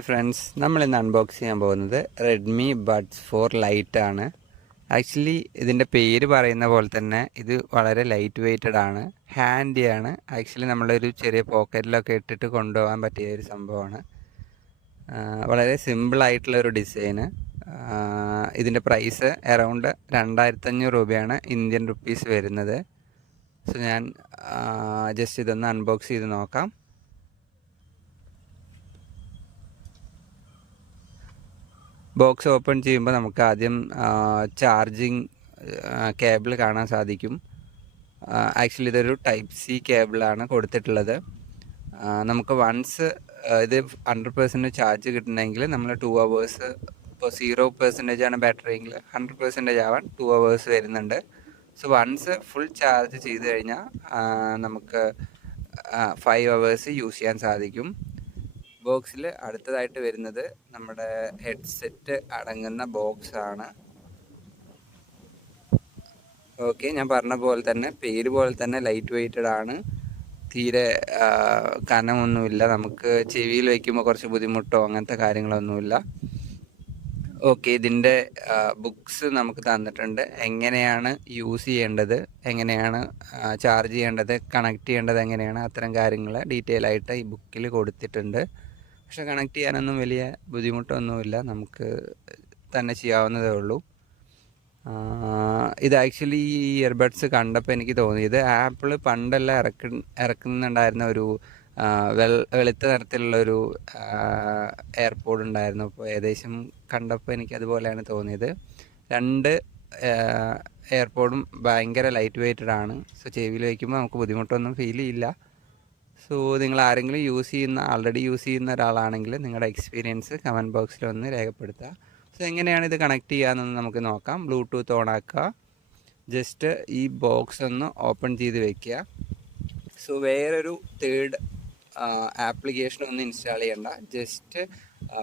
Friends നമ്മൾ ഇന്ന് unbox ചെയ്യാൻ പോകുന്നത് റെഡ്മി ബഡ്സ് ഫോർ ലൈറ്റ് ആണ്. ആക്ച്വലി ഇതിന്റെ പേര് പറയുന്ന പോലെ തന്നെ ഇത് വളരെ ലൈറ്റ് വെയ്റ്റഡ് ആണ്. ഹാൻഡി ആണ്. ആക്ച്വലി നമ്മളൊരു ചെറിയ പോക്കറ്റിലൊക്കെ ഇട്ടിട്ട് കൊണ്ടുപോകാൻ പറ്റിയ ഒരു സംഭവമാണ്. വളരെ സിമ്പിളായിട്ടുള്ള ഒരു ഡിസൈന് ഇതിന്റെ പ്രൈസ് അറൗണ്ട് രണ്ടായിരത്തഞ്ഞൂറ് രൂപയാണ് ഇന്ത്യൻ റുപ്പീസ് വരുന്നത്. സോ ഞാൻ ജസ്റ്റ് ഇതൊന്ന് അൺബോക്സ് ചെയ്ത് നോക്കാം. ബോക്സ് ഓപ്പൺ ചെയ്യുമ്പോൾ നമുക്ക് ആദ്യം ചാർജിങ് കേബിൾ കാണാൻ സാധിക്കും. ആക്ച്വലി ഇതൊരു ടൈപ്പ് സി കേബിളാണ് കൊടുത്തിട്ടുള്ളത്. നമുക്ക് വൺസ് ഇത് ഹൺഡ്രഡ് പെർസെന്റ് ചാർജ് കിട്ടണമെങ്കിൽ നമ്മൾ ടു അവേഴ്സ് ഇപ്പോൾ സീറോ പെർസെന്റേജ് ആണ് ബാറ്ററി എങ്കിൽ ഹൺഡ്രഡ് പെർസെന്റേജ് ആവാൻ ടു അവേഴ്സ് വരുന്നുണ്ട്. സോ വൺസ് ഫുൾ ചാർജ് ചെയ്ത് കഴിഞ്ഞാൽ നമുക്ക് ഫൈവ് അവേഴ്സ് യൂസ് ചെയ്യാൻ സാധിക്കും. ബോക്സിൽ അടുത്തതായിട്ട് വരുന്നത് നമ്മുടെ ഹെഡ്സെറ്റ് അടങ്ങുന്ന ബോക്സ് ആണ് ഓക്കെ ഞാൻ പറഞ്ഞ പോലെ തന്നെ പേര് പോലെ തന്നെ ലൈറ്റ് വെയ്റ്റഡ് ആണ്. തീരെ കനമൊന്നുമില്ല. നമുക്ക് ചെവിയിൽ വയ്ക്കുമ്പോൾ കുറച്ച് ബുദ്ധിമുട്ടോ അങ്ങനത്തെ കാര്യങ്ങളൊന്നുമില്ല. ഓക്കെ ഇതിന്റെ ബുക്സ് നമുക്ക് തന്നിട്ടുണ്ട്. എങ്ങനെയാണ് യൂസ് ചെയ്യേണ്ടത്? എങ്ങനെയാണ് ചാർജ് ചെയ്യേണ്ടത്? കണക്ട് ചെയ്യേണ്ടത് എങ്ങനെയാണ്? അത്തരം കാര്യങ്ങൾ ഡീറ്റെയിൽ ആയിട്ട് ഈ ബുക്കിൽ കൊടുത്തിട്ടുണ്ട്. പക്ഷെ കണക്ട് ചെയ്യാനൊന്നും വലിയ ബുദ്ധിമുട്ടൊന്നുമില്ല. നമുക്ക് തന്നെ ചെയ്യാവുന്നതേ ഉള്ളൂ. ഇത് ആക്ച്വലി ഈ ഇയർബഡ്സ് കണ്ടപ്പോൾ എനിക്ക് തോന്നിയത് ആപ്പിൾ പണ്ടെല്ലാം ഇറക്ക ഇറക്കുന്നുണ്ടായിരുന്ന ഒരു വെൽ വെളുത്ത നിറത്തിലുള്ള ഒരു ഉണ്ടായിരുന്നു. അപ്പോൾ ഏകദേശം കണ്ടപ്പോൾ എനിക്ക് അതുപോലെയാണ് തോന്നിയത്. രണ്ട് എയർപോഡും ഭയങ്കര ലൈറ്റ് വെയ്റ്റഡ് ആണ്. സോ ചെവിയിൽ വയ്ക്കുമ്പോൾ നമുക്ക് ബുദ്ധിമുട്ടൊന്നും ഫീൽ ചെയ്യില്ല. സോ നിങ്ങൾ ആരെങ്കിലും യൂസ് ചെയ്യുന്ന ആൾറെഡി യൂസ് ചെയ്യുന്ന ഒരാളാണെങ്കിൽ നിങ്ങളുടെ എക്സ്പീരിയൻസ് കമന്റ് ബോക്സിൽ ഒന്ന് രേഖപ്പെടുത്തുക. സോ എങ്ങനെയാണ് ഇത് കണക്ട് ചെയ്യാമെന്ന് നമുക്ക് നോക്കാം. ബ്ലൂടൂത്ത് ഓൺ ആക്കുക. ജസ്റ്റ് ഈ ബോക്സ് ഒന്ന് ഓപ്പൺ ചെയ്ത് വെക്കുക. സോ വേറൊരു തേർഡ് ആപ്ലിക്കേഷൻ ഒന്നും ഇൻസ്റ്റാൾ ചെയ്യണ്ട. ജസ്റ്റ്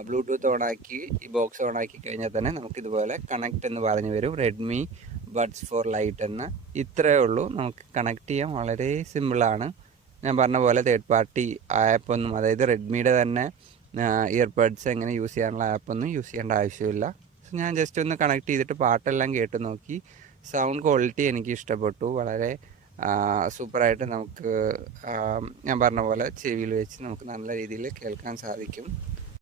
ബ്ലൂടൂത്ത് ഓണാക്കി ഈ ബോക്സ് ഓൺ ആക്കി കഴിഞ്ഞാൽ തന്നെ നമുക്കിതുപോലെ കണക്ട് എന്ന് പറഞ്ഞു വരും. റെഡ്മി ബഡ്സ് ഫോർ ലൈറ്റ് എന്ന്. ഇത്രയേ ഉള്ളൂ. നമുക്ക് കണക്ട് ചെയ്യാൻ വളരെ സിമ്പിളാണ് ഞാൻ പറഞ്ഞ പോലെ തേർഡ് പാർട്ടി ആപ്പൊന്നും അതായത് റെഡ്മിയുടെ തന്നെ ഇയർബഡ്സ് എങ്ങനെ യൂസ് ചെയ്യാനുള്ള ആപ്പൊന്നും യൂസ് ചെയ്യേണ്ട ആവശ്യമില്ല. സോ ഞാൻ ജസ്റ്റ് ഒന്ന് കണക്ട് ചെയ്തിട്ട് പാട്ടെല്ലാം കേട്ട് നോക്കി. സൗണ്ട് ക്വാളിറ്റി എനിക്ക് ഇഷ്ടപ്പെട്ടു. വളരെ സൂപ്പറായിട്ട് നമുക്ക് ഞാൻ പറഞ്ഞ പോലെ ചെവിയിൽ വെച്ച് നമുക്ക് നല്ല രീതിയിൽ കേൾക്കാൻ സാധിക്കും.